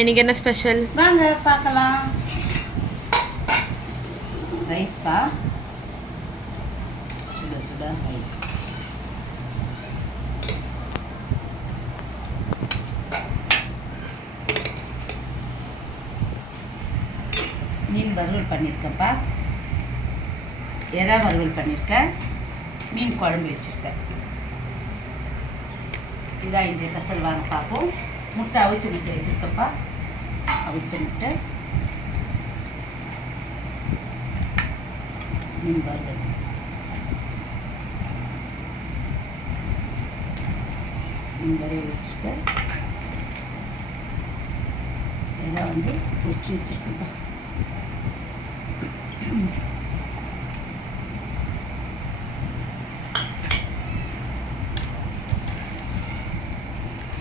இன்னைக்கு என்ன ஸ்பெஷல் வாங்க பார்க்கலாம். ரைஸ்ப்பா, சுட சுட ரைஸ். மீன் வறுவல் பண்ணியிருக்கேன்ப்பா, எறா வறுவல் பண்ணியிருக்கேன், மீன் குழம்பு வச்சுருக்கேன். இதான் இன்றைய ஸ்பெஷல். வாங்க பார்ப்போம். முட்டை அவிச்சு முட்டை வச்சுருக்கப்பா, அவிச்ச முட்டை, மீன் வறுவல். மீன் வறுவல் வச்சுருக்கேன், இதெல்லாம் வந்து பொரிச்சு வச்சுருக்கப்பா.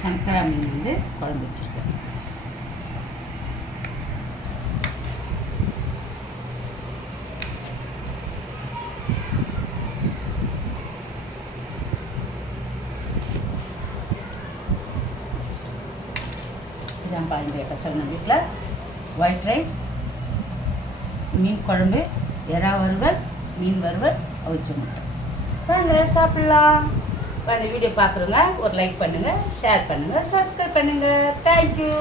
சங்கரா மீன் வந்து குழம்பு வச்சுருக்கேன். இதான் பாருங்க பசங்க வீட்டில் ஒயிட் ரைஸ், மீன் குழம்பு, எறா வறுவல், மீன் வறுவல், அவிச்ச முட்டை. வாங்க சாப்பிட்லாம். இந்த வீடியோ பார்க்குறோங்க, ஒரு லைக் பண்ணுங்கள், ஷேர் பண்ணுங்கள், சப்ஸ்கிரைப் பண்ணுங்கள். தேங்க்யூ.